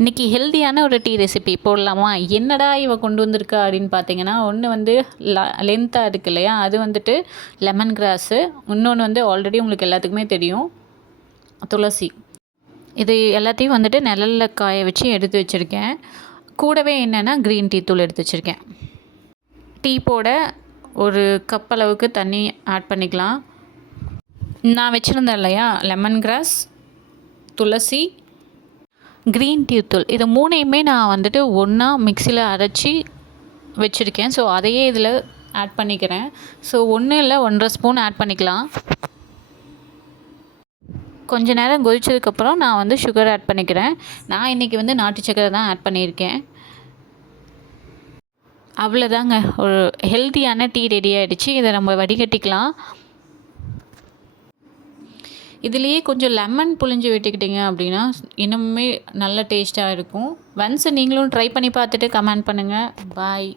இன்றைக்கி ஹெல்த்தியான ஒரு டீ ரெசிபி போடலாமா? என்னடா இவ கொண்டு வந்திருக்கா அப்படின்னு பார்த்தீங்கன்னா, ஒன்று வந்து லென்த்தாக இருக்கு இல்லையா, அது வந்துட்டு லெமன் கிராஸு, இன்னொன்று வந்து ஆல்ரெடி உங்களுக்கு எல்லாத்துக்குமே தெரியும் துளசி. இது எல்லாத்தையும் வந்துட்டு நிழலில் காய வச்சு எடுத்து வச்சுருக்கேன். கூடவே என்னென்னா க்ரீன் டீ தூள் எடுத்து வச்சுருக்கேன். டீ போட ஒரு கப் அளவுக்கு தண்ணி ஆட் பண்ணிக்கலாம். நான் வச்சுருந்தேன் இல்லையா, லெமன் கிராஸ், துளசி, க்ரீன் டீ தூள், இது மூணையுமே நான் வந்துட்டு ஒன்றா மிக்சியில் அரைச்சி வச்சுருக்கேன். ஸோ அதையே இதில் ஆட் பண்ணிக்கிறேன். ஸோ 1 இல்லை 1.5 ஸ்பூன் ஆட் பண்ணிக்கலாம். கொஞ்ச நேரம் கொதிச்சதுக்கப்புறம் நான் வந்து சுகர் ஆட் பண்ணிக்கிறேன். நான் இன்றைக்கி வந்து நாட்டு சக்கரை தான் ஆட் பண்ணியிருக்கேன். அவ்வளோதாங்க, ஒரு ஹெல்த்தியான டீ ரெடி ஆகிடுச்சு. இதை நம்ம வடிகட்டிக்கலாம். இதுலேயே கொஞ்சம் லெமன் புழிஞ்சு விட்டுக்கிட்டிங்க அப்படின்னா இன்னுமே நல்ல டேஸ்ட்டாக இருக்கும். ஒன்ஸ் நீங்களும் ட்ரை பண்ணி பார்த்துட்டு கமெண்ட் பண்ணுங்கள். பாய்.